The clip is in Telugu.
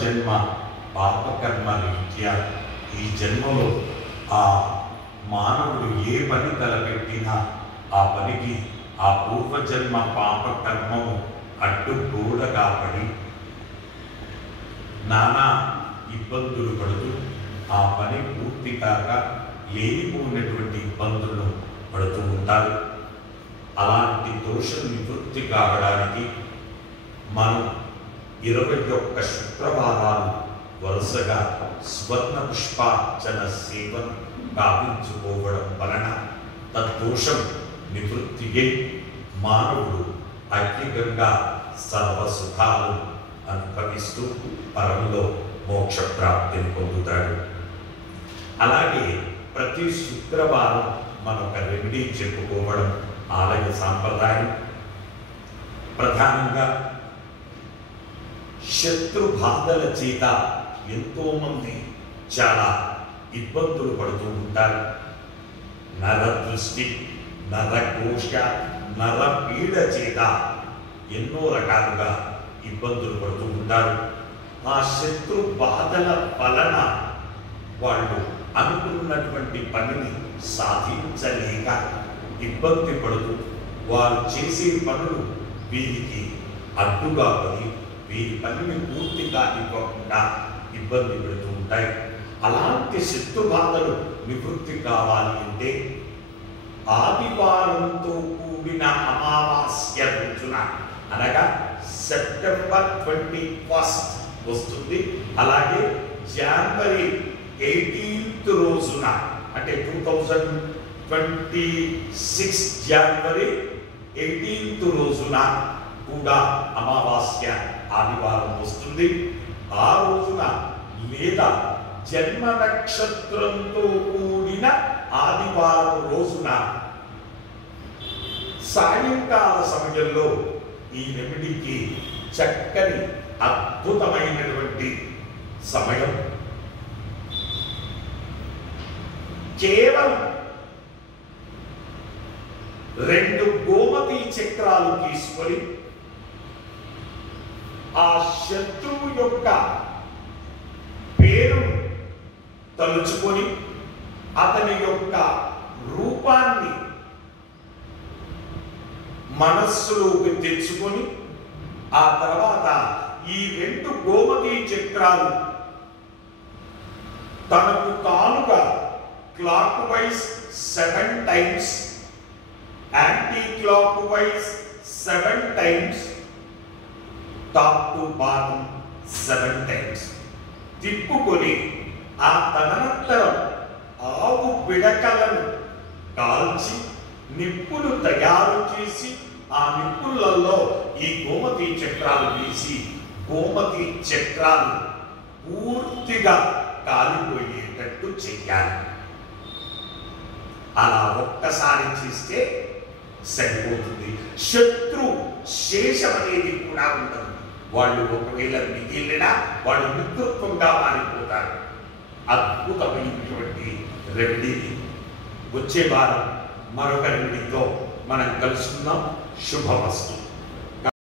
జన్మ పాపకర్మ రీత్యా ఈ జన్మలో ఆ మానవుడు ఏ పని తలపెట్టినా ఆ పనికి ఆ పూర్వజన్మ పాపకర్మము అడ్డుగోడ కాబడి నానా ఇబ్బందులు పడుతూ ఆ పని పూర్తి కాక లేనిపోయినటువంటి ఇబ్బందులను పడుతూ ఉంటారు. అలాంటి దోష నివృత్తి కావడానికి మనం 21 శుక్రవారాలు వరుసగా స్వర్ణ పుష్పార్చన సేవను గావించుకోవడం వలన తద్దోషం నివృత్తి అయి మానవుడు ఐక్యంగా సర్వసుఖాలు అనుభవిస్తూ పరంలో మోక్ష ప్రాప్తిని పొందుతాడు. అలాగే ప్రతి శుక్రవారం మనొక రెమెడీ చెప్పుకోవడం ఆలయ సాంప్రదాయం. ప్రధానంగా శత్రు బాధల చేత ఎంతో మంది చాలా ఇబ్బందులు పడుతూ ఉంటారు. నరదృష్టి, నరకోశ, నరపీడ చేత ఎన్నో రకాలుగా ఇబ్బందులు పడుతూ ఉంటారు. ఆ శత్రు బాధల వలన వాళ్ళు అనుకున్నటువంటి పనిని సాధించలేక ఇబ్బంది పడుతూ వారు చేసే పనులు వీరికి అడ్డుగా పడి వీరి పనిని పూర్తి కానివ్వకుండా ఇబ్బంది పెడుతూ ఉంటాయి. అలాంటి శత్రు బాధలు నివృత్తి కావాలి అంటే ఆదివారంతో కూడిన అమావాస్య రోజున అనగా సెప్టెంబర్ 21 వస్తుంది. అలాగే జనవరి 18 రోజున అంటే 2026 జనవరి 18 రోజున కూడా అమావాస్య ఆదివారం వస్తుంది. ఆ రోజున లేదా జన్మ నక్షత్రంతో కూడిన ఆదివారం రోజున సాయంకాల సమయంలో ఈ రెమెడీకి చక్కని అద్భుతమైనటువంటి సమయం. కేవలం 2 గోమతి చక్రాలు తీసుకొని ఆ శత్రువు యొక్క పేరు తలుచుకొని అతని యొక్క రూపాన్ని మనస్సులోకి తెచ్చుకొని ఆ తర్వాత ఈ 2 గోమతి చక్రాలు తనకు తానుగా clock wise 7 times, anti clock wise 7 times, top to bottom 7 times తిప్పుకొని ఆ తదనంతరం ఆవు పిడకలను కాల్చి నిప్పులు తయారు చేసి ఆ నిప్పులలో ఈ గోమతి చక్రాలు వేసి గోమతి చక్రాలు పూర్తిగా కాలిపోయేటట్టు చెయ్యాలి. అలా ఒక్కసారి చేస్తే సరిపోతుంది. శత్రు శేషం అనేది కూడా ఉండదు. వాళ్ళు ఒకవేళ మిగిలినా వాళ్ళు మిత్రుత్వంగా మారిపోతారు. అద్భుతమైనటువంటి రెమెడీని వచ్చే వారం మరొక రెమెడీతో మనం కలుసుకుందాం. శుభమస్తు.